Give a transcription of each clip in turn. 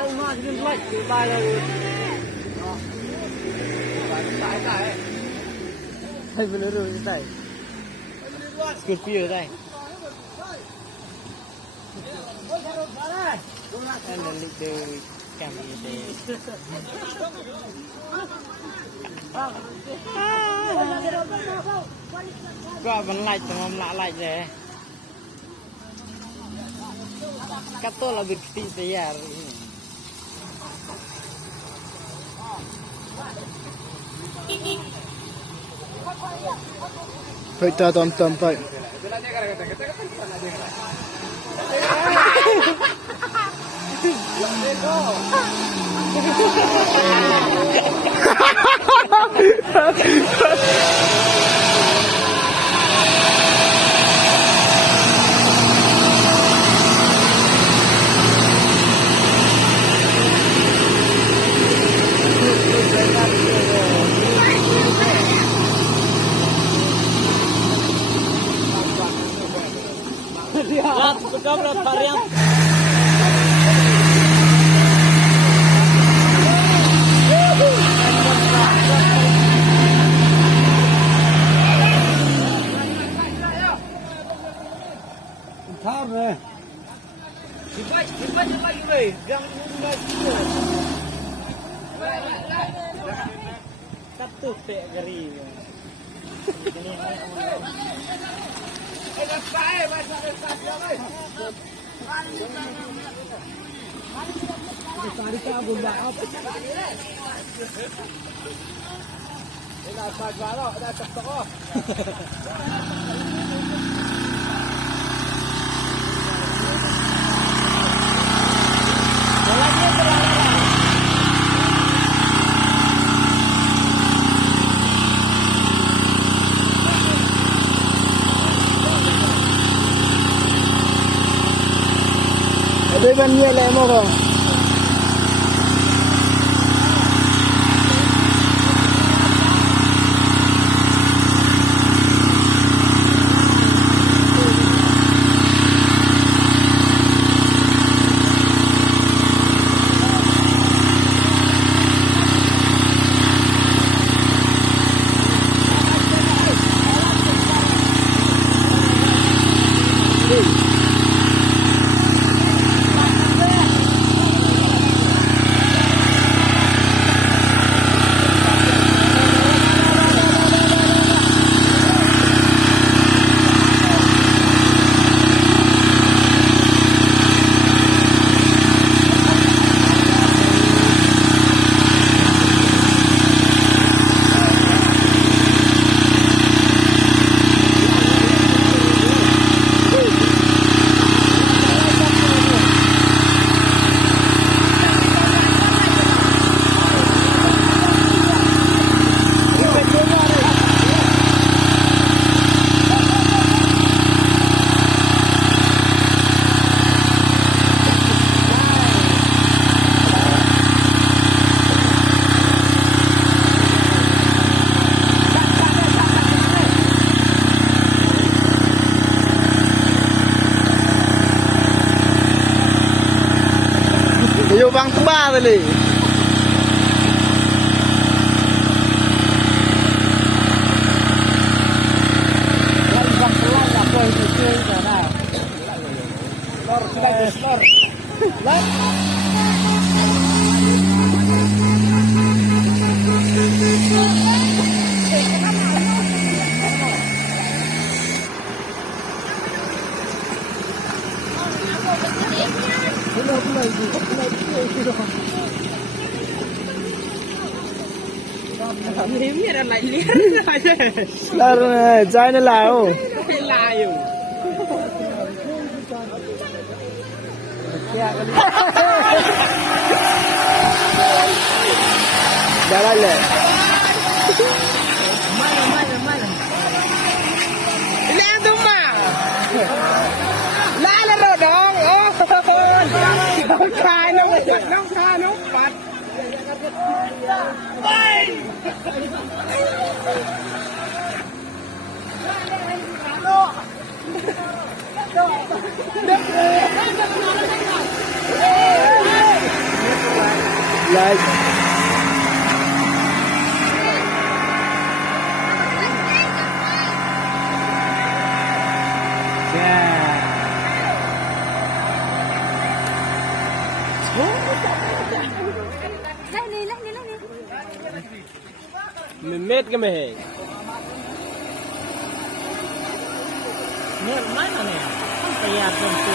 Lấy mà thì lấy từ bài là tại thầy vừa lừa rồi đây Scorpio đây anh là lịch đều cảm thấy có vẫn lại tụi ông lại rồi cắt tôi là việc tí thế à phải ta tóm phải Betul varian. Thar re. Cepat lagi re. Jangan lagi. Satu pek geri. Ini đây bên nhẹ lẹ mà không vô băng thứ ba rồi lì Lihat ada lihat aja. Lar jangan lao. Layu. Jalan le. Mana. Lihat tu mah. Lala rodong. Oh. Nong khai nong pat. like Mehmet ke meh? Ni mana ni? Saya tentu.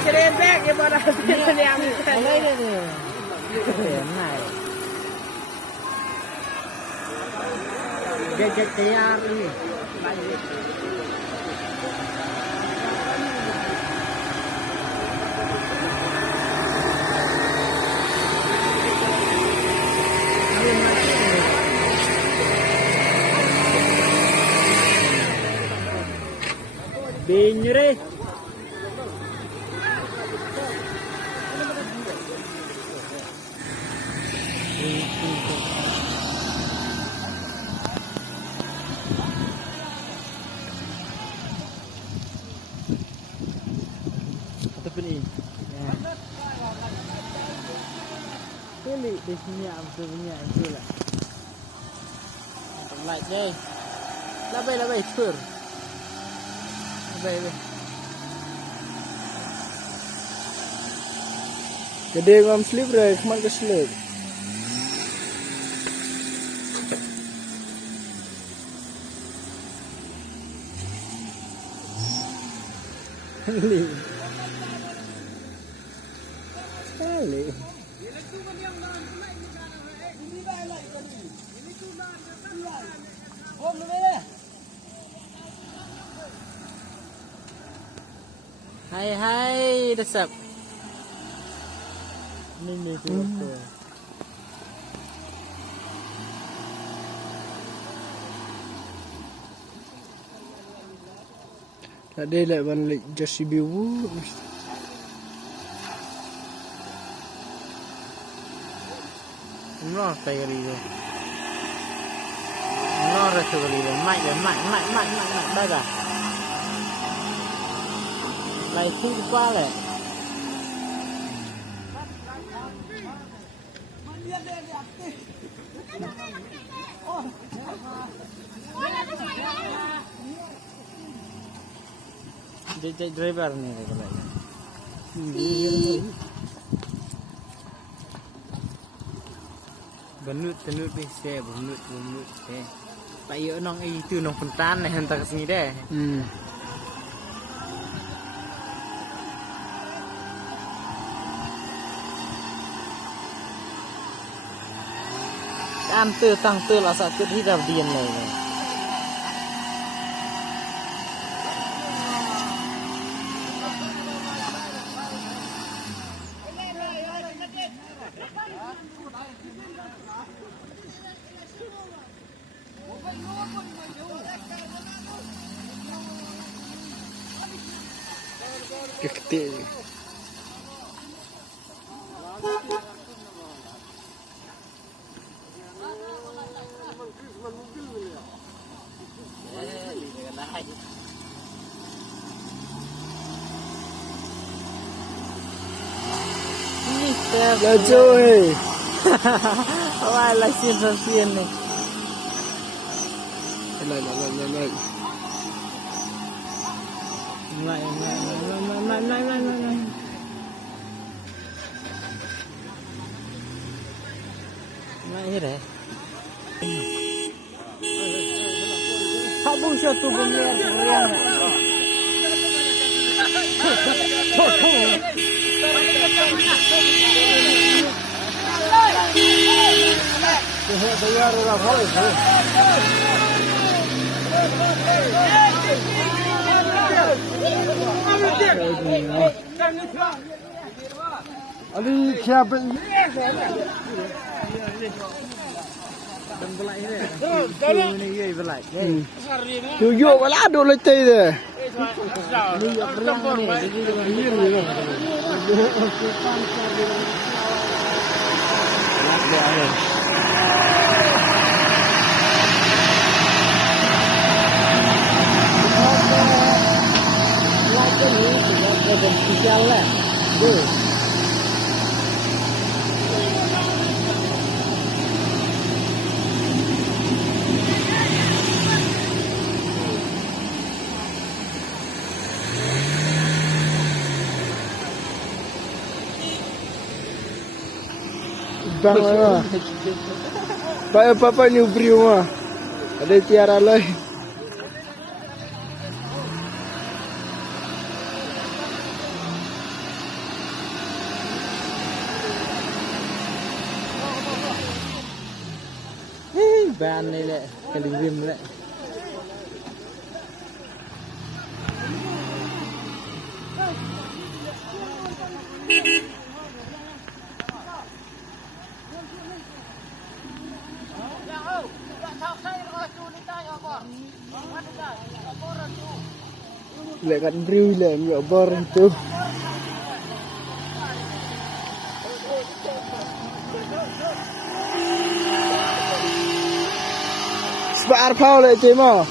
Cerewet ke pada ni yang ni. Kaya ni. Binjuri. Ataupun ni. Pilih di sini apa punya itu lah. Like đây. Labai thur. Labai. gede ngam slip rồi kemana ke slip sekali Hai desap. Ni tu apa? Tadi like balik just biru No saya rido. No rasa rido. Mai dah dah. Lai pun qua leh. Jadi driver ni kalau. Benut bisa benut eh. Payo nong itu nong pentan nih hantar ke sini deh. Ante tang tel asal ket hidup dian lagi. Ketik. Laju eh. Wah, lasin ni. Lai. Mai. Mai dah. Habung satu bumber yang. Bayar orang halus. Ali siapa? Tuyuk wala ada letih dia. bang mah. Apa ni ubri mah. Ada tiara lai. Ban này lại cái linh viêm lại Lại gắn riu lại ngựa bor tu. Spar phao lại chế mà.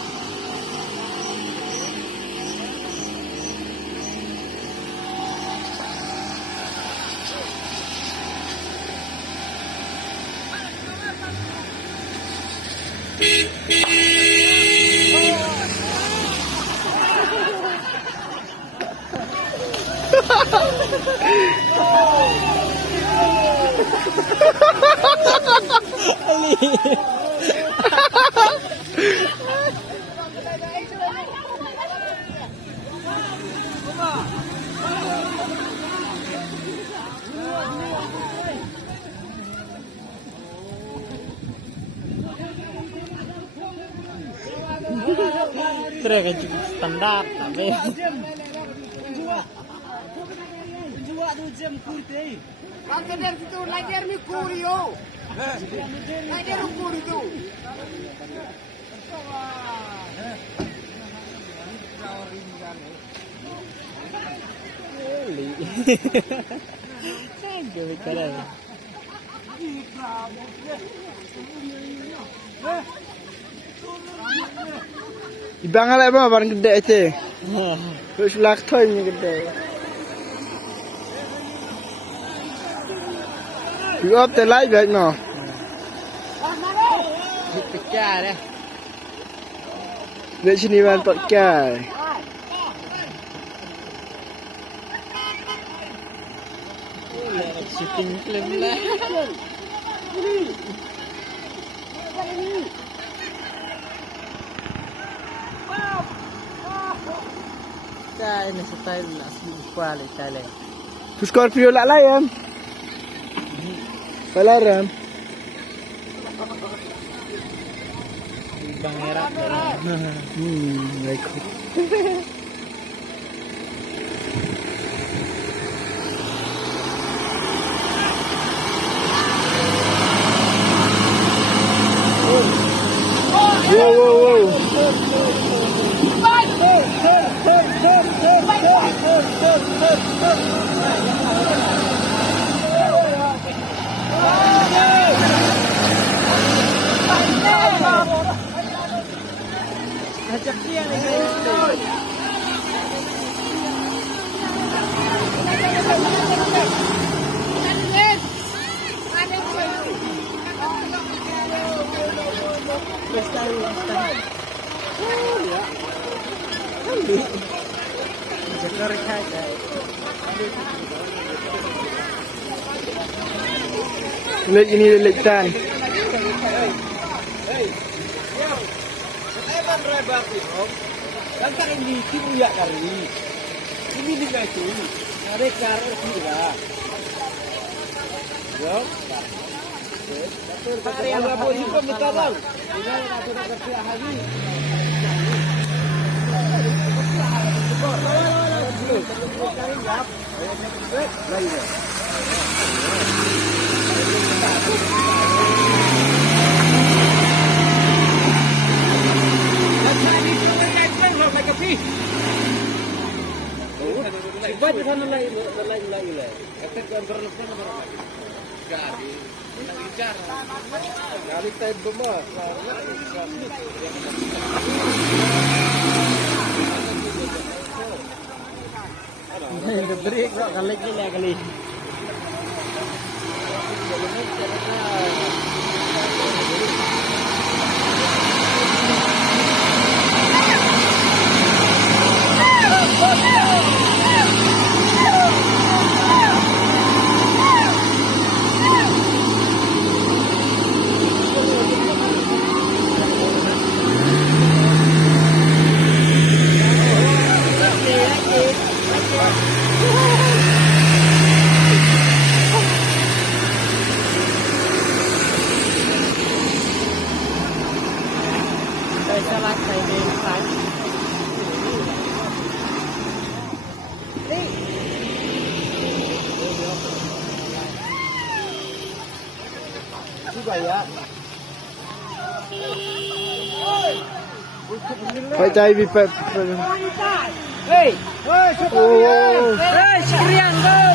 Kira kan cukup standar tapi Bakit dari situ lagi ni kurio. Lagi kuri tu. Gawin ka rin. Ibang alay ba barang gede ite. Terus laktoy ni gede. Yuap te lai baik no. Pecah deh. Di sini ban pakai. Shooting film lah. Cai ni style nak lupa le cale. Tu Scorpio lak layam. Palaram. Bang erat. Baik. Wow. Ajak dia ni guys. Jakar khai guys. Lek ini lek tan. Kan tak ini tipu ya kali. Ini juga itu. Ada cara juga. Yo. Hari yang berapa juga minta bang? Ini aku nak kasih ahli. Buat di sana lagi lah. Kata kan berlepas nama. Jadi, nak bicara. Kali time bemas. Ini break kok kali. salah saya di depan. Juga ya. ไปใจมีเป็ด Hei, โอ้ hei, sekalian kau.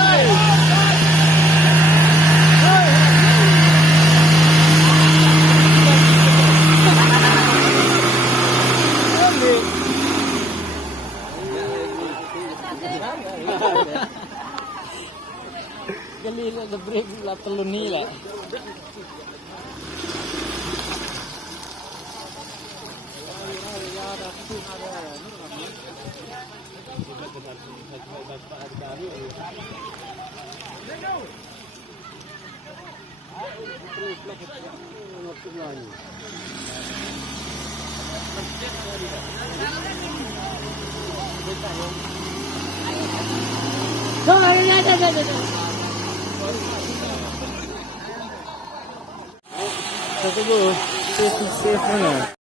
Kali ada break lah telur ni lah. Satu bu, safe mana?